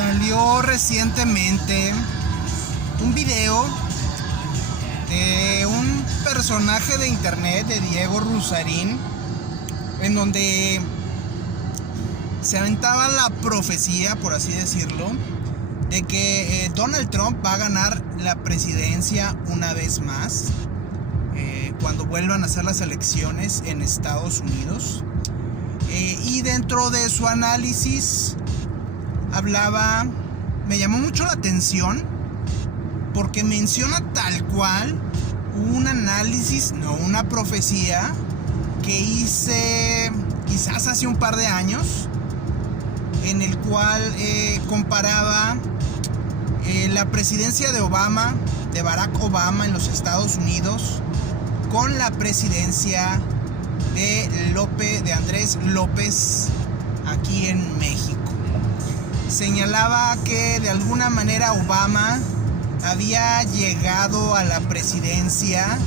Salió recientemente un video de un personaje de internet, de Diego Rusarín, en donde se aventaba la profecía, por así decirlo, de que Donald Trump va a ganar la presidencia una vez más cuando vuelvan a hacer las elecciones en Estados Unidos. Y dentro de su análisis hablaba, me llamó mucho la atención porque menciona tal cual un análisis, no una profecía, que hice quizás hace un par de años, en el cual comparaba la presidencia de Obama, de Barack Obama en los Estados Unidos, con la presidencia de Andrés López aquí en México. Señalaba que de alguna manera Obama había llegado a la presidencia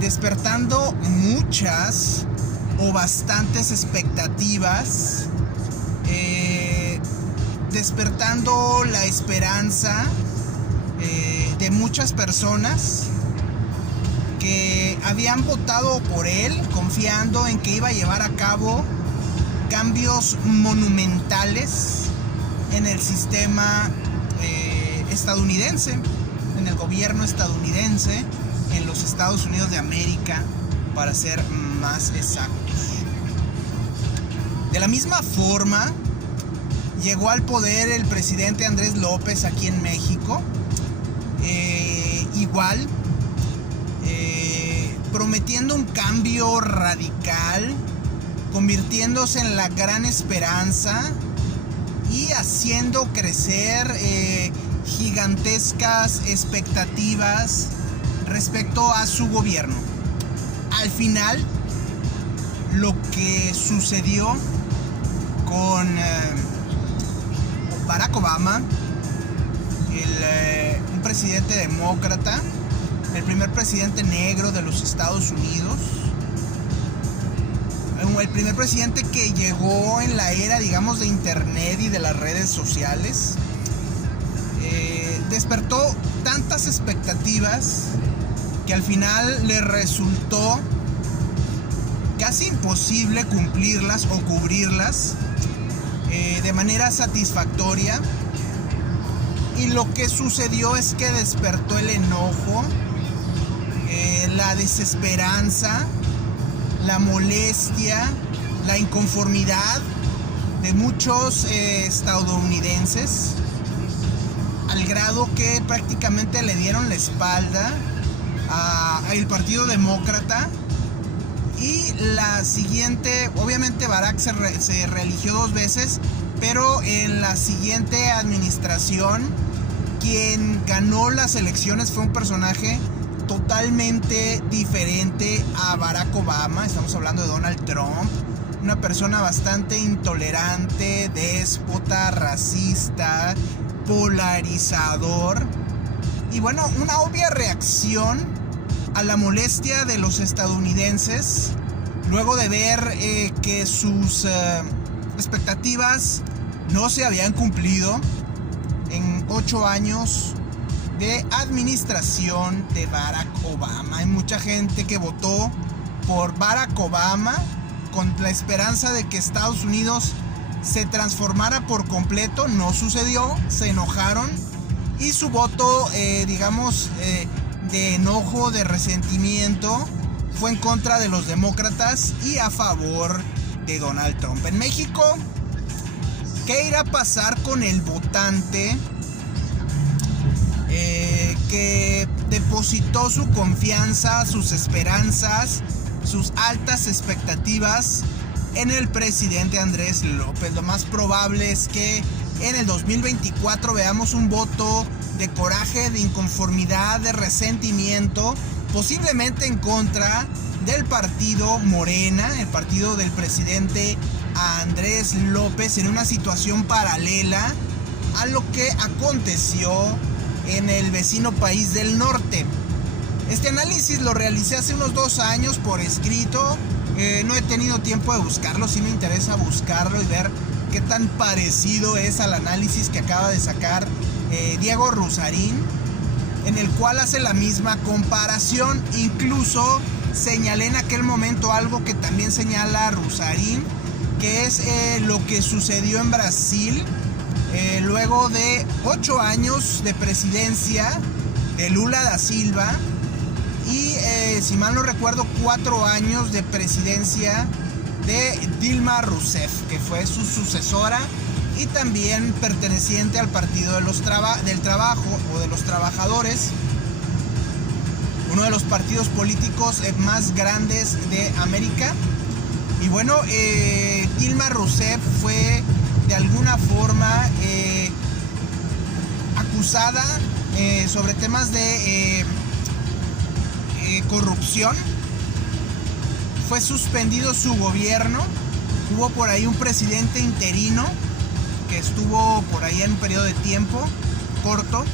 despertando muchas o bastantes expectativas, despertando la esperanza de muchas personas que habían votado por él confiando en que iba a llevar a cabo cambios monumentales en el sistema estadounidense, en el gobierno estadounidense, en los Estados Unidos de América, para ser más exactos. De la misma forma, llegó al poder el presidente Andrés López aquí en México, igual, prometiendo un cambio radical, convirtiéndose en la gran esperanza y haciendo crecer gigantescas expectativas respecto a su gobierno. Al final, lo que sucedió con Barack Obama, un presidente demócrata, el primer presidente negro de los Estados Unidos, el primer presidente que llegó en la era, digamos, de internet y de las redes sociales, despertó tantas expectativas que al final le resultó casi imposible cumplirlas o cubrirlas de manera satisfactoria. Y lo que sucedió es que despertó el enojo, la desesperanza, la molestia, la inconformidad de muchos estadounidenses, al grado que prácticamente le dieron la espalda al Partido Demócrata. Y la siguiente, obviamente Barack se reeligió 2 veces, pero en la siguiente administración quien ganó las elecciones fue un personaje totalmente diferente a Barack Obama. Estamos hablando de Donald Trump, una persona bastante intolerante, déspota, racista, polarizador. Y bueno, una obvia reacción a la molestia de los estadounidenses luego de ver que sus expectativas no se habían cumplido en 8 años de administración de Barack Obama. Hay mucha gente que votó por Barack Obama con la esperanza de que Estados Unidos se transformara por completo. No sucedió, se enojaron y su voto, de enojo, de resentimiento, fue en contra de los demócratas y a favor de Donald Trump. En México, ¿qué irá a pasar con el votante que depositó su confianza, sus esperanzas, sus altas expectativas en el presidente Andrés López? Lo más probable es que en el 2024 veamos un voto de coraje, de inconformidad, de resentimiento, posiblemente en contra del partido Morena, el partido del presidente Andrés López, en una situación paralela a lo que aconteció en el vecino país del norte. Este análisis lo realicé hace unos 2 años por escrito. No he tenido tiempo de buscarlo, sí me interesa buscarlo y ver qué tan parecido es al análisis que acaba de sacar Diego Rusarín, en el cual hace la misma comparación. Incluso señalé en aquel momento algo que también señala Rusarín, que es lo que sucedió en Brasil luego de 8 años de presidencia de Lula da Silva y, si mal no recuerdo, 4 años de presidencia de Dilma Rousseff, que fue su sucesora y también perteneciente al Partido del Trabajo o de los Trabajadores, uno de los partidos políticos más grandes de América. Y bueno, Dilma Rousseff fue de alguna forma acusada sobre temas de corrupción. Fue suspendido su gobierno. Hubo por ahí un presidente interino que estuvo por ahí en un periodo de tiempo corto.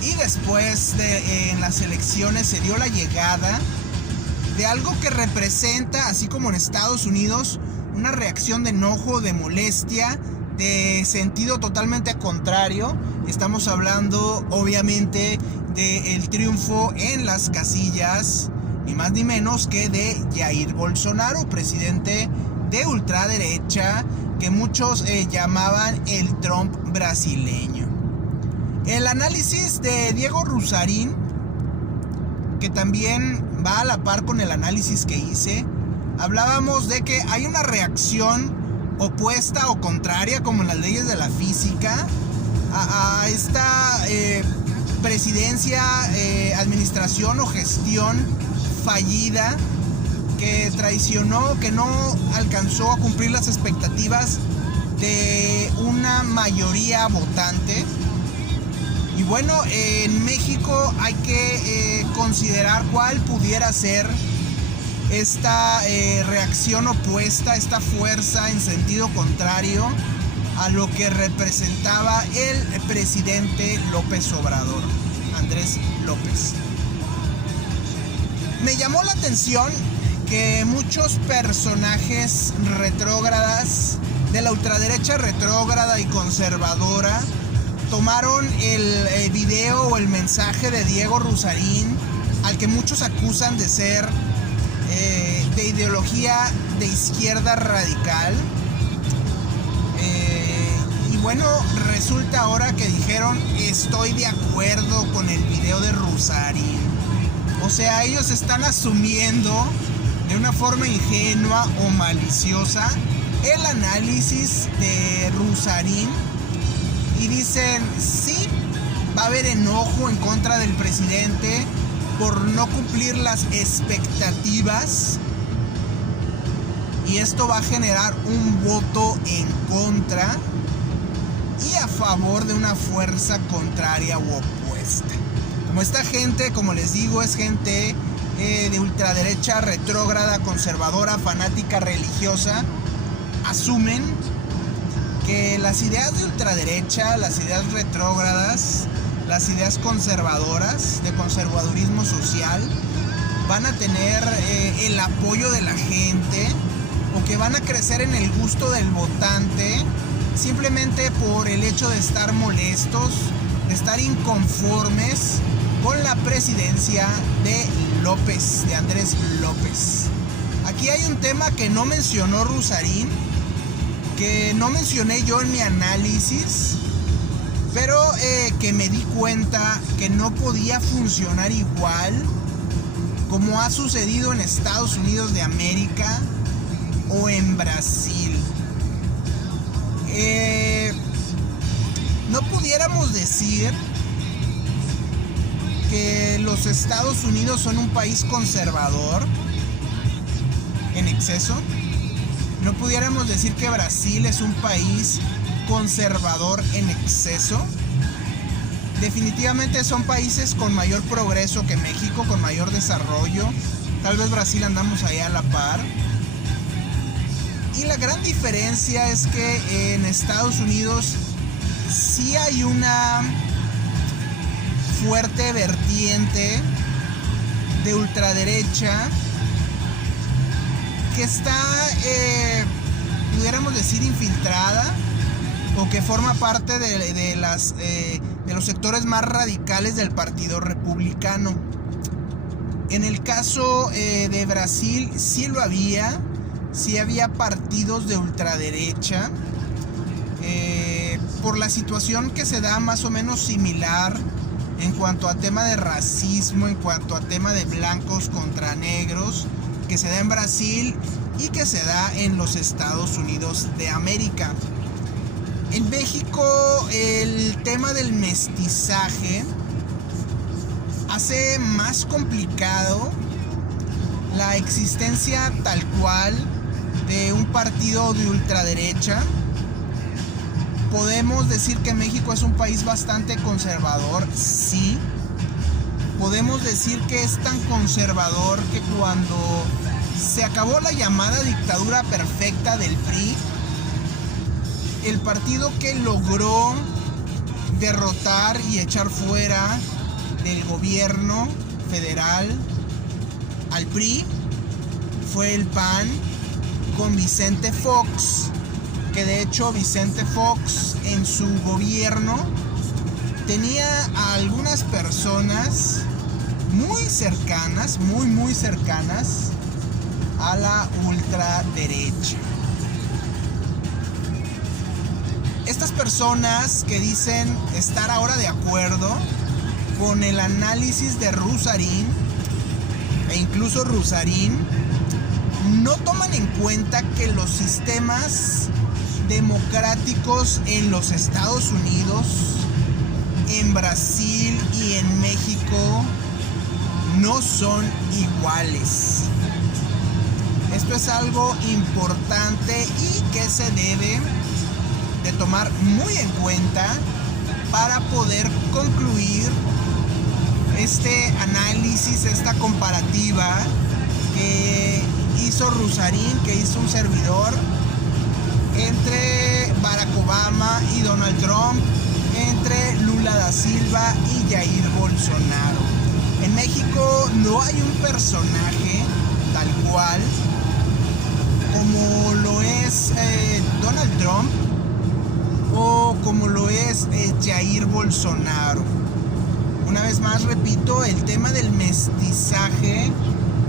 Y después en las elecciones se dio la llegada de algo que representa, así como en Estados Unidos, una reacción de enojo, de molestia, de sentido totalmente contrario. Estamos hablando obviamente del triunfo en las casillas, ni más ni menos que de Jair Bolsonaro, presidente de ultraderecha, que muchos llamaban el Trump brasileño. El análisis de Diego Rusarín, que también va a la par con el análisis que hice, hablábamos de que hay una reacción opuesta o contraria, como en las leyes de la física, a esta presidencia, administración o gestión fallida, que traicionó, que no alcanzó a cumplir las expectativas de una mayoría votante. Y bueno, en México hay que considerar cuál pudiera ser esta reacción opuesta, esta fuerza en sentido contrario a lo que representaba el presidente López Obrador, Andrés López. Me llamó la atención que muchos personajes retrógradas, de la ultraderecha retrógrada y conservadora, tomaron el video o el mensaje de Diego Rusarín, al que muchos acusan de ser de ideología de izquierda radical. Y bueno, resulta ahora que dijeron: estoy de acuerdo con el video de Rusarín. O sea, ellos están asumiendo de una forma ingenua o maliciosa el análisis de Rusarín y dicen: sí, va a haber enojo en contra del presidente por no cumplir las expectativas, y esto va a generar un voto en contra y a favor de una fuerza contraria u opuesta. Como esta gente, como les digo, es gente de ultraderecha, retrógrada, conservadora, fanática, religiosa, asumen que las ideas de ultraderecha, las ideas retrógradas, las ideas conservadoras, de conservadurismo social, van a tener el apoyo de la gente, o que van a crecer en el gusto del votante, simplemente por el hecho de estar molestos, de estar inconformes con la presidencia de López, de Andrés López. Aquí hay un tema que no mencionó Rusarín, que no mencioné yo en mi análisis, pero que me di cuenta que no podía funcionar igual como ha sucedido en Estados Unidos de América o en Brasil. No pudiéramos decir que los Estados Unidos son un país conservador en exceso. No pudiéramos decir que Brasil es un país conservador en exceso. Definitivamente son países con mayor progreso que México, con mayor desarrollo. Tal vez Brasil andamos ahí a la par. Y la gran diferencia es que en Estados Unidos sí hay una fuerte vertiente de ultraderecha que está pudiéramos decir infiltrada, o que forma parte de los sectores más radicales del Partido Republicano. En el caso de Brasil sí lo había, sí había partidos de ultraderecha, por la situación que se da más o menos similar en cuanto a tema de racismo, en cuanto a tema de blancos contra negros, que se da en Brasil y que se da en los Estados Unidos de América. En México el tema del mestizaje hace más complicado la existencia tal cual de un partido de ultraderecha. Podemos decir que México es un país bastante conservador, sí. Podemos decir que es tan conservador que cuando se acabó la llamada dictadura perfecta del PRI, el partido que logró derrotar y echar fuera del gobierno federal al PRI fue el PAN, con Vicente Fox, que de hecho Vicente Fox en su gobierno tenía a algunas personas muy cercanas, muy cercanas a la ultraderecha. Estas personas que dicen estar ahora de acuerdo con el análisis de Rusarín, e incluso Rusarín, no toman en cuenta que los sistemas democráticos en los Estados Unidos, en Brasil y en México no son iguales. Esto es algo importante y que se debe de tomar muy en cuenta para poder concluir este análisis, esta comparativa que hizo Rusarín, que hizo un servidor, entre Barack Obama y Donald Trump, entre Lula da Silva y Jair Bolsonaro. En México no hay un personaje tal cual como lo es Donald Trump o como lo es Jair Bolsonaro. Una vez más repito, el tema del mestizaje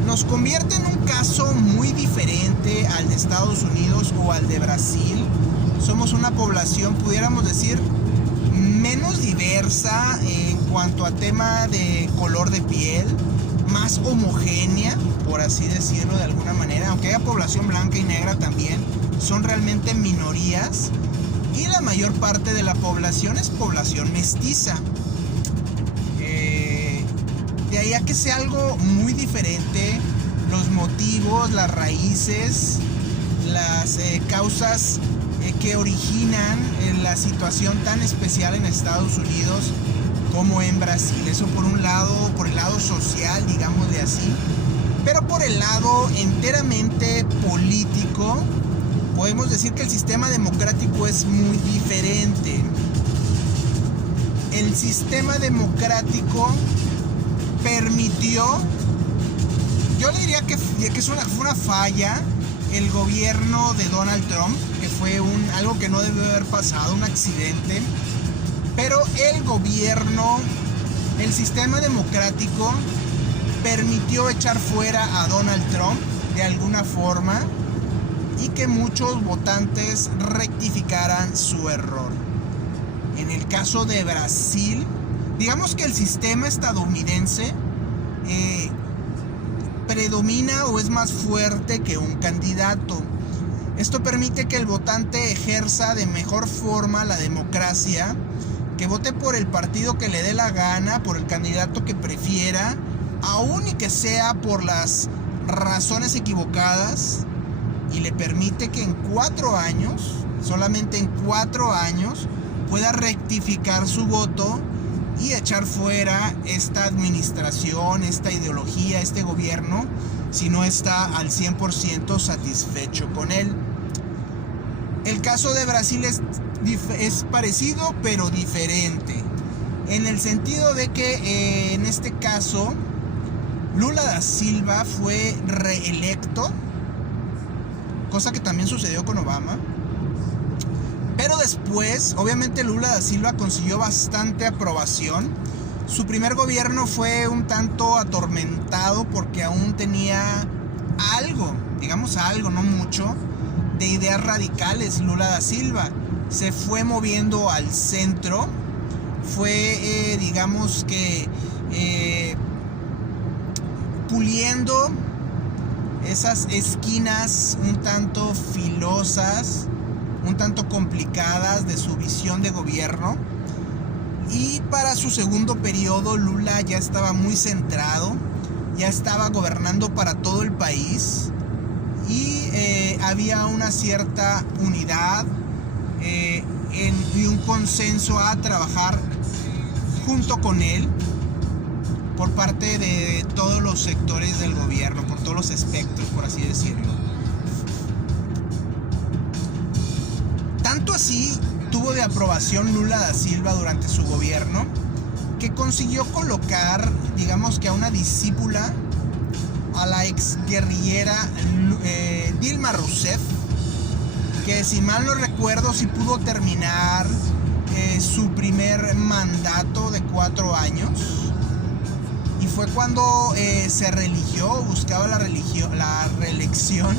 nos convierte en un caso muy diferente al de Estados Unidos o al de Brasil. Somos una población, pudiéramos decir, menos diversa en cuanto a tema de color de piel, más homogénea, por así decirlo de alguna manera, aunque haya población blanca y negra también, son realmente minorías, y la mayor parte de la población es población mestiza. De ahí a que sea algo muy diferente, los motivos, las raíces, las causas que originan la situación tan especial en Estados Unidos como en Brasil. Eso por un lado, por el lado social, digámosle así, pero por el lado enteramente político, podemos decir que el sistema democrático es muy diferente. El sistema democrático permitió, yo le diría que fue una falla el gobierno de Donald Trump, que fue algo que no debió haber pasado, un accidente, pero el sistema democrático permitió echar fuera a Donald Trump de alguna forma y que muchos votantes rectificaran su error. En el caso de Brasil, digamos que el sistema estadounidense predomina o es más fuerte que un candidato. Esto permite que el votante ejerza de mejor forma la democracia, que vote por el partido que le dé la gana, por el candidato que prefiera, aun y que sea por las razones equivocadas, y le permite que en 4 años, solamente en 4 años, pueda rectificar su voto y echar fuera esta administración, esta ideología, este gobierno, si no está al 100% satisfecho con él. El caso de Brasil es parecido pero diferente, en el sentido de que en este caso Lula da Silva fue reelecto cosa que también sucedió con Obama. Pero después, obviamente Lula da Silva consiguió bastante aprobación. Su primer gobierno fue un tanto atormentado porque aún tenía algo, digamos algo, no mucho, de ideas radicales. Lula da Silva se fue moviendo al centro, fue, digamos que, puliendo esas esquinas un tanto filosas, un tanto complicadas de su visión de gobierno. Y para su segundo periodo Lula ya estaba muy centrado, ya estaba gobernando para todo el país y había una cierta unidad y un consenso a trabajar junto con él por parte de todos los sectores del gobierno, por todos los espectros, por así decirlo. Tanto así tuvo de aprobación Lula da Silva durante su gobierno que consiguió colocar, digamos que a una discípula, a la exguerrillera Dilma Rousseff, que si mal no recuerdo sí pudo terminar su primer mandato de 4 años, y fue cuando se religió, buscaba la reelección,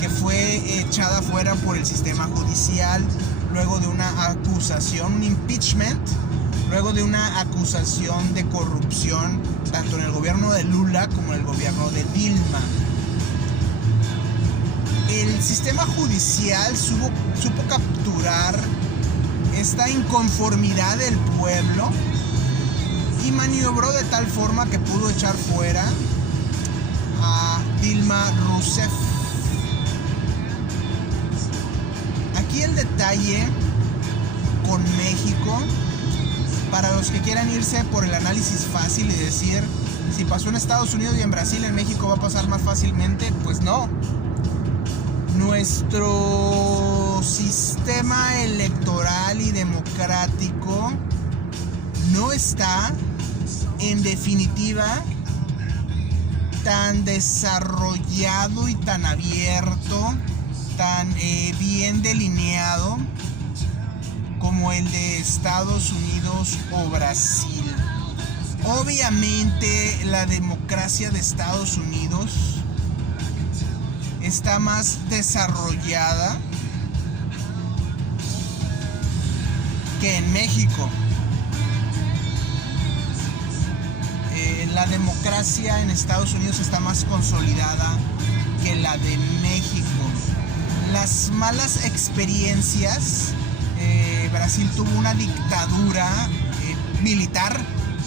que fue echada fuera por el sistema judicial luego de una acusación, un impeachment, luego de una acusación de corrupción tanto en el gobierno de Lula como en el gobierno de Dilma. El sistema judicial supo capturar esta inconformidad del pueblo y maniobró de tal forma que pudo echar fuera a Dilma Rousseff. Aquí el detalle con México, para los que quieran irse por el análisis fácil y decir, si pasó en Estados Unidos y en Brasil, en México va a pasar más fácilmente, pues no. Nuestro sistema electoral y democrático no está, en definitiva, tan desarrollado y tan abierto, tan bien delineado como el de Estados Unidos o Brasil. Obviamente la democracia de Estados Unidos está más desarrollada que en México. La democracia en Estados Unidos está más consolidada que la de México. Las malas experiencias, Brasil tuvo una dictadura militar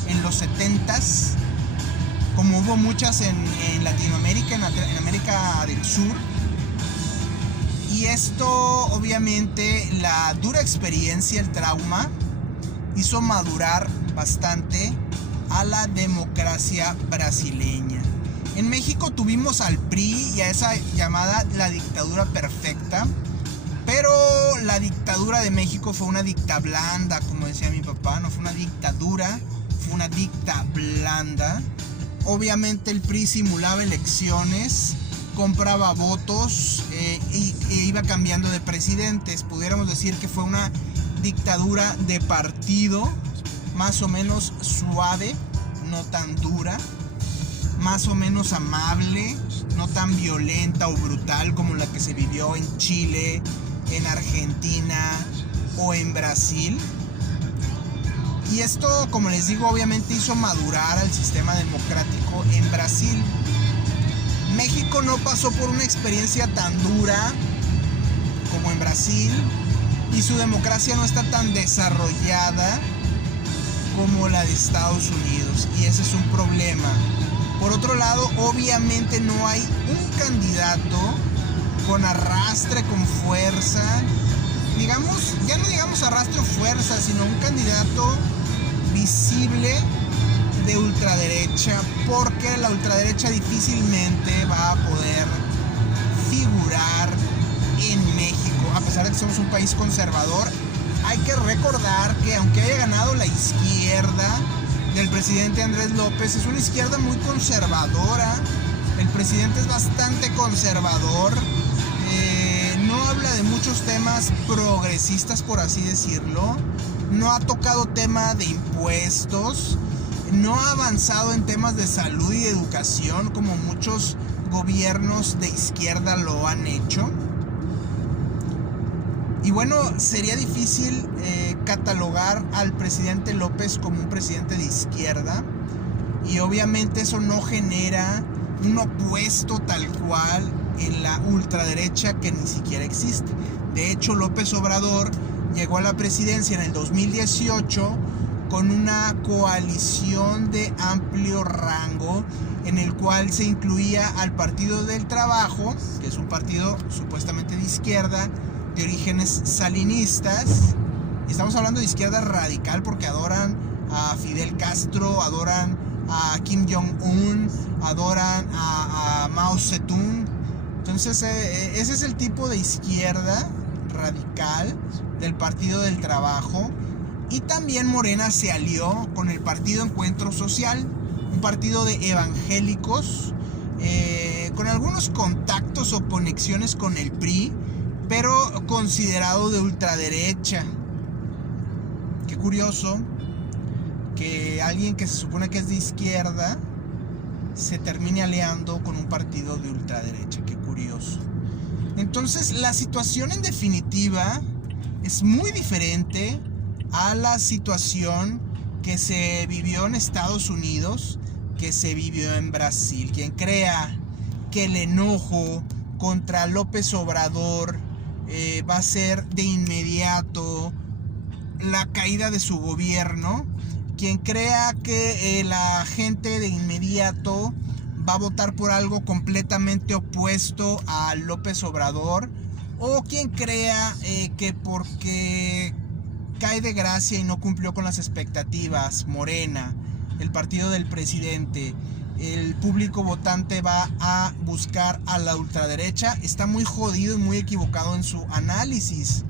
en los 70s, como hubo muchas en Latinoamérica, en América del Sur. Y esto, obviamente, la dura experiencia, el trauma, hizo madurar bastante a la democracia brasileña. En México tuvimos al PRI y a esa llamada la dictadura perfecta, pero la dictadura de México fue una dicta blanda, como decía mi papá, no fue una dictadura, fue una dicta blanda. Obviamente el PRI simulaba elecciones, compraba votos e iba cambiando de presidentes. Pudiéramos decir que fue una dictadura de partido, más o menos suave, no tan dura, más o menos amable, no tan violenta o brutal como la que se vivió en Chile, en Argentina o en Brasil. Y esto, como les digo, obviamente hizo madurar al sistema democrático en Brasil. México no pasó por una experiencia tan dura como en Brasil y su democracia no está tan desarrollada como la de Estados Unidos, y ese es un problema. Por otro lado, obviamente no hay un candidato con arrastre, con fuerza, digamos, ya no digamos arrastre o fuerza, sino un candidato visible de ultraderecha, porque la ultraderecha difícilmente va a poder figurar en México, a pesar de que somos un país conservador. Hay que recordar que aunque haya ganado la izquierda del presidente Andrés López, es una izquierda muy conservadora. El presidente es bastante conservador, habla de muchos temas progresistas, por así decirlo. No ha tocado tema de impuestos. No ha avanzado en temas de salud y de educación como muchos gobiernos de izquierda lo han hecho. Y bueno, sería difícil catalogar al presidente López como un presidente de izquierda. Y obviamente eso no genera un opuesto tal cual en la ultraderecha que ni siquiera existe. De hecho, López Obrador llegó a la presidencia en el 2018 con una coalición de amplio rango en el cual se incluía al Partido del Trabajo, que es un partido supuestamente de izquierda, de orígenes salinistas. Estamos hablando de izquierda radical porque adoran a Fidel Castro, adoran a Kim Jong-un, adoran a Mao Zedong. Entonces ese es el tipo de izquierda radical del Partido del Trabajo. Y también Morena se alió con el Partido Encuentro Social, un partido de evangélicos con algunos contactos o conexiones con el PRI, pero considerado de ultraderecha. Qué curioso que alguien que se supone que es de izquierda se termine aliando con un partido de ultraderecha. Qué curioso. Entonces, la situación en definitiva es muy diferente a la situación que se vivió en Estados Unidos, que se vivió en Brasil. Quien crea que el enojo contra López Obrador va a ser de inmediato la caída de su gobierno, quien crea que la gente de inmediato va a votar por algo completamente opuesto a López Obrador, o quien crea que porque cae de gracia y no cumplió con las expectativas Morena, el partido del presidente, el público votante va a buscar a la ultraderecha, está muy jodido y muy equivocado en su análisis.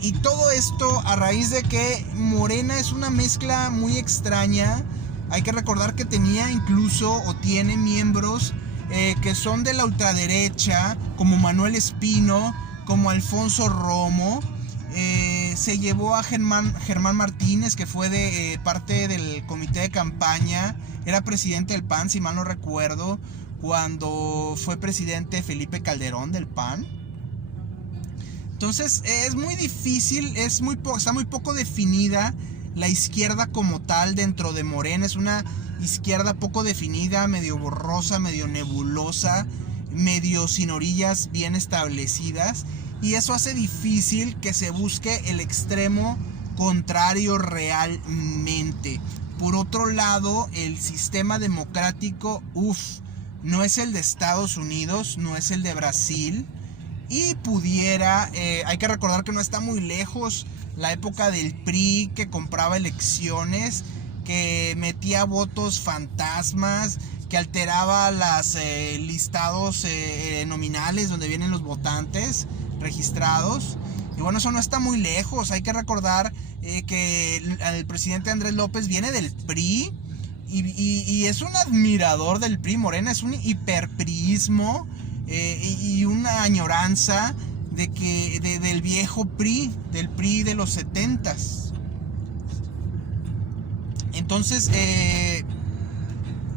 Y todo esto a raíz de que Morena es una mezcla muy extraña. Hay que recordar que tenía incluso o tiene miembros que son de la ultraderecha, como Manuel Espino, como Alfonso Romo. Se llevó a Germán Martínez, que fue de parte del comité de campaña, era presidente del PAN, si mal no recuerdo, cuando fue presidente Felipe Calderón del PAN. Entonces es muy difícil, está muy poco definida la izquierda como tal dentro de Morena. Es una izquierda poco definida, medio borrosa, medio nebulosa, medio sin orillas bien establecidas. Y eso hace difícil que se busque el extremo contrario realmente. Por otro lado, el sistema democrático, no es el de Estados Unidos, no es el de Brasil. Y pudiera, hay que recordar que no está muy lejos la época del PRI, que compraba elecciones, que metía votos fantasmas, que alteraba los listados nominales donde vienen los votantes registrados. Y bueno, eso no está muy lejos. Hay que recordar que el presidente Andrés López viene del PRI y es un admirador del PRI. Morena es un hiperpriismo y una añoranza del viejo PRI, del PRI de los 70s. Entonces,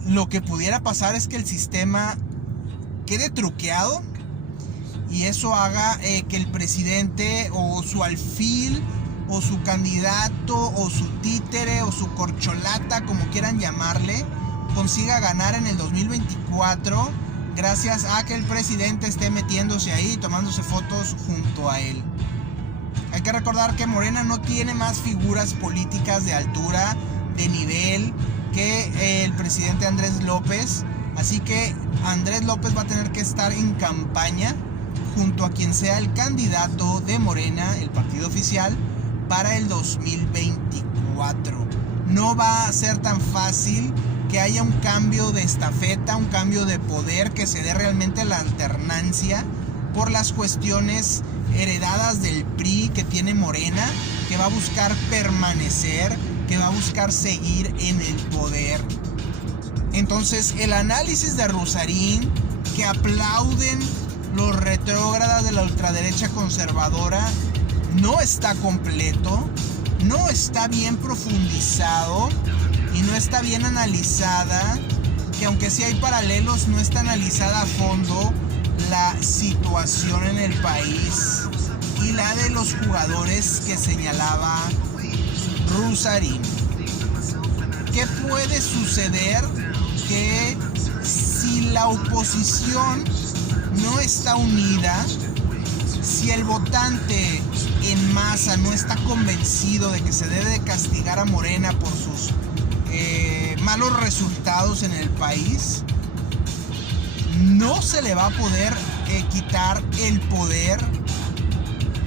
lo que pudiera pasar es que el sistema quede truqueado y eso haga que el presidente o su alfil o su candidato o su títere o su corcholata, como quieran llamarle, consiga ganar en el 2024 gracias a que el presidente esté metiéndose ahí y tomándose fotos junto a él. Hay que recordar que Morena no tiene más figuras políticas de altura, de nivel, que el presidente Andrés López. Así que Andrés López va a tener que estar en campaña junto a quien sea el candidato de Morena, el partido oficial, para el 2024. No va a ser tan fácil que haya un cambio de estafeta, un cambio de poder, que se dé realmente la alternancia por las cuestiones heredadas del PRI que tiene Morena, que va a buscar permanecer, que va a buscar seguir en el poder. Entonces, el análisis de Rusarín, que aplauden los retrógradas de la ultraderecha conservadora no está completo, no está bien profundizado y no está bien analizada, que aunque sí hay paralelos, no está analizada a fondo la situación en el país y la de los jugadores que señalaba Rusarín. ¿Qué puede suceder? Que si la oposición no está unida, si el votante en masa no está convencido de que se debe de castigar a Morena por sus malos resultados en el país, no se le va a poder quitar el poder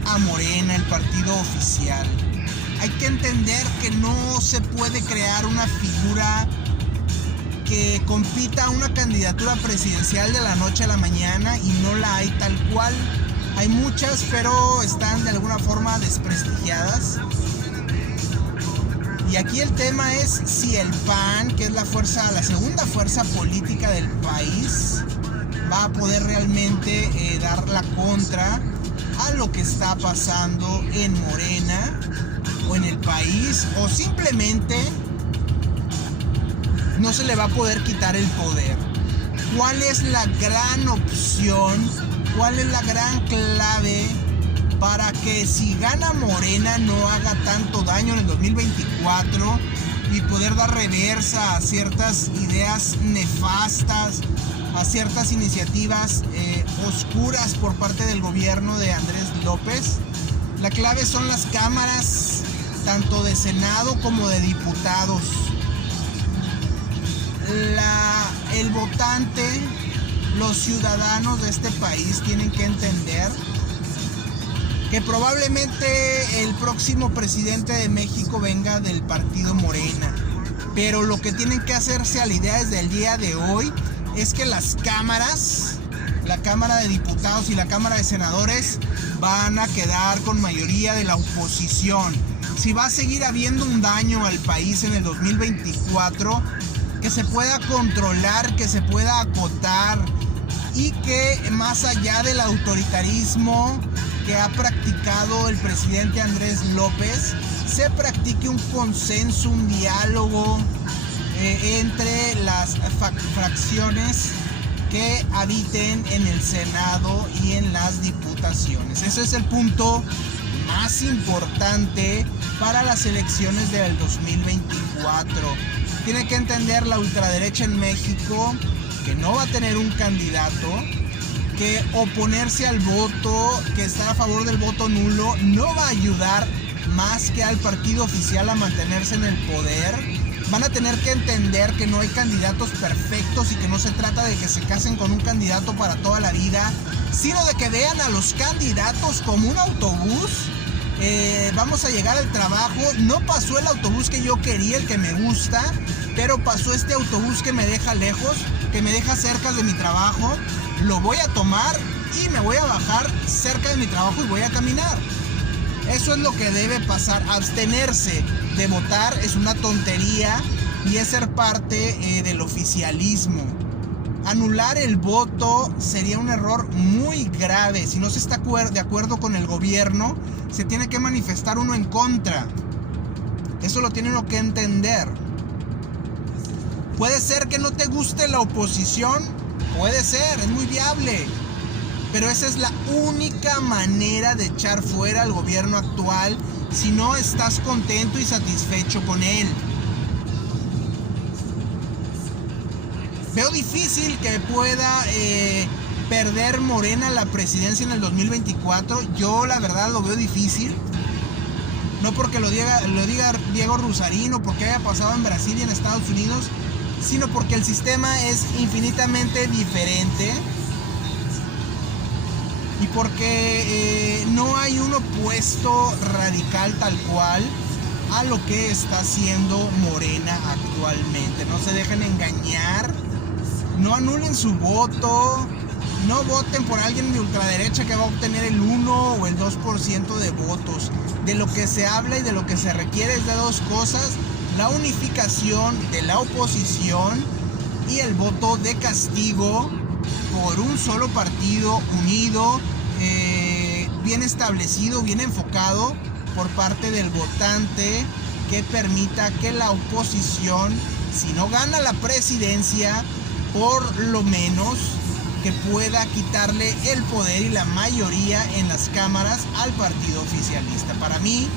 a Morena, el partido oficial. Hay que entender que no se puede crear una figura que compita a una candidatura presidencial de la noche a la mañana, y no la hay tal cual. Hay muchas, pero están de alguna forma desprestigiadas. Y aquí el tema es si el PAN, que es la segunda fuerza política del país, va a poder realmente dar la contra a lo que está pasando en Morena o en el país, o simplemente no se le va a poder quitar el poder. ¿Cuál es la gran opción? ¿Cuál es la gran clave para que si gana Morena no haga tanto daño en el 2024 y poder dar reversa a ciertas ideas nefastas, a ciertas iniciativas oscuras por parte del gobierno de Andrés López? La clave son las cámaras, tanto de Senado como de diputados. El votante, los ciudadanos de este país tienen que entender que probablemente el próximo presidente de México venga del partido Morena, pero lo que tienen que hacerse a la idea desde el día de hoy es que las cámaras, la Cámara de Diputados y la Cámara de Senadores, van a quedar con mayoría de la oposición. Si va a seguir habiendo un daño al país en el 2024, que se pueda controlar, que se pueda acotar, y que más allá del autoritarismo que ha practicado el presidente Andrés López, se practique un consenso, un diálogo entre las fracciones que habiten en el Senado y en las diputaciones. Ese es el punto más importante para las elecciones del 2024. Tiene que entender la ultraderecha en México que no va a tener un candidato, que oponerse al voto, que estar a favor del voto nulo, no va a ayudar más que al partido oficial a mantenerse en el poder. Van a tener que entender que no hay candidatos perfectos y que no se trata de que se casen con un candidato para toda la vida, sino de que vean a los candidatos como un autobús. Vamos a llegar al trabajo, no pasó el autobús que yo quería, el que me gusta, pero pasó este autobús que me deja lejos, que me deja cerca de mi trabajo. Lo voy a tomar y me voy a bajar cerca de mi trabajo y voy a caminar. Eso es lo que debe pasar. Abstenerse de votar es una tontería y es ser parte del oficialismo. Anular el voto sería un error muy grave. Si no se está de acuerdo con el gobierno, se tiene que manifestar uno en contra. Eso lo tienen que entender. Puede ser que no te guste la oposición, puede ser, es muy viable, pero esa es la única manera de echar fuera al gobierno actual si no estás contento y satisfecho con él. Veo difícil que pueda perder Morena la presidencia en el 2024. Yo la verdad lo veo difícil. No porque lo diga Diego Rusarín o porque haya pasado en Brasil y en Estados Unidos, sino porque el sistema es infinitamente diferente y porque no hay un opuesto radical tal cual a lo que está haciendo Morena actualmente. No se dejen engañar, no anulen su voto, no voten por alguien de ultraderecha que va a obtener el 1 o el 2% de votos. De lo que se habla y de lo que se requiere es de dos cosas: la unificación de la oposición y el voto de castigo por un solo partido unido, bien establecido, bien enfocado por parte del votante, que permita que la oposición, si no gana la presidencia, por lo menos que pueda quitarle el poder y la mayoría en las cámaras al partido oficialista. Para mí,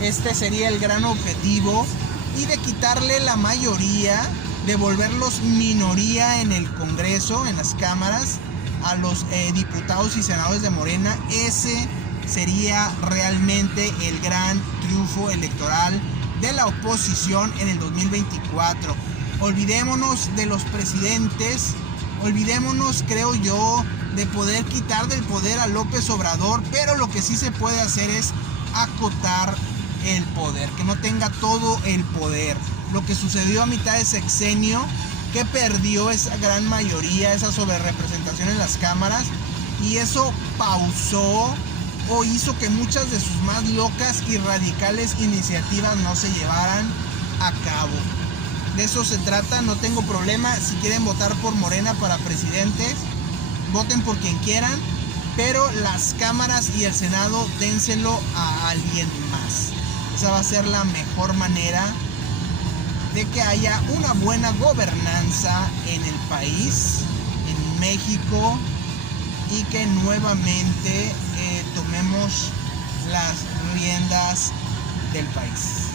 este sería el gran objetivo, y de quitarle la mayoría, de volverlos minoría en el Congreso, en las cámaras, a los diputados y senadores de Morena. Ese sería realmente el gran triunfo electoral de la oposición en el 2024. Olvidémonos de los presidentes, olvidémonos, creo yo, de poder quitar del poder a López Obrador, pero lo que sí se puede hacer es acotar el poder, que no tenga todo el poder. Lo que sucedió a mitad de sexenio, que perdió esa gran mayoría, esa sobrerepresentación en las cámaras, y eso pausó o hizo que muchas de sus más locas y radicales iniciativas no se llevaran a cabo. De eso se trata. No tengo problema. Si quieren votar por Morena para presidentes, voten por quien quieran, pero las cámaras y el Senado dénselo a alguien más. Esa va a ser la mejor manera de que haya una buena gobernanza en el país, en México, y que nuevamente tomemos las riendas del país.